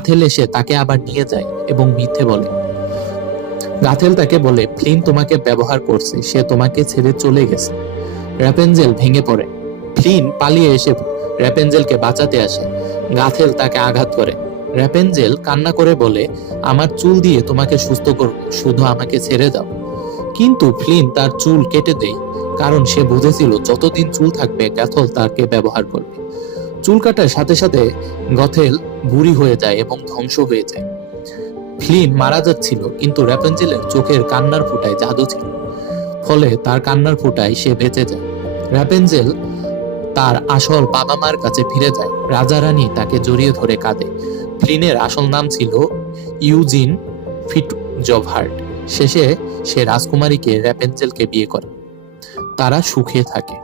গাথেল এসে তাকে আবার নিয়ে যায় এবং মিথ্যে বলে। গাথেল তাকে বলে ফ্লিন তোমাকে ব্যবহার করছে, সে তোমাকে ছেড়ে চলে গেছে। র্যাপেনজেল ভেঙে পড়ে। ফ্লিন পালিয়ে এসে র্যাপেনজেলকে বাঁচাতে আসে। গাথেল তাকে আঘাত করে। র্যাপেনজেল কান্না করে বলে আমার চুল দিয়ে তোমাকে সুস্থ করব, শুধু আমাকে ছেড়ে দাও। কিন্তু ফ্লিন তার চুল কেটে দেয়, কারণ সে বুঝেছিল যতদিন চুল থাকবে গ্যাথল তাকে ব্যবহার করবে। চুল কাটার সাথে সাথে গথেল বুড়ি হয়ে যায় এবং ধ্বংস হয়ে যায়। ফ্লিন মারা যাচ্ছিল, কিন্তু র্যাপেনজেলের চোখের কান্নার ফোঁটায় জাদু ছিল, ফলে তার কান্নার ফোঁটায় সে বেঁচে যায়। র্যাপেনজেল তার আসল বাবা মার কাছে ফিরে যায়। রাজা রানী তাকে জড়িয়ে ধরে কাঁদে। ফ্লিনের আসল নাম ছিল ইউজিন ফিটজভার্ড। শেষে সে রাজকুমারীকে র্যাপেনজেলকে বিয়ে করে। তারা সুখে থাকে।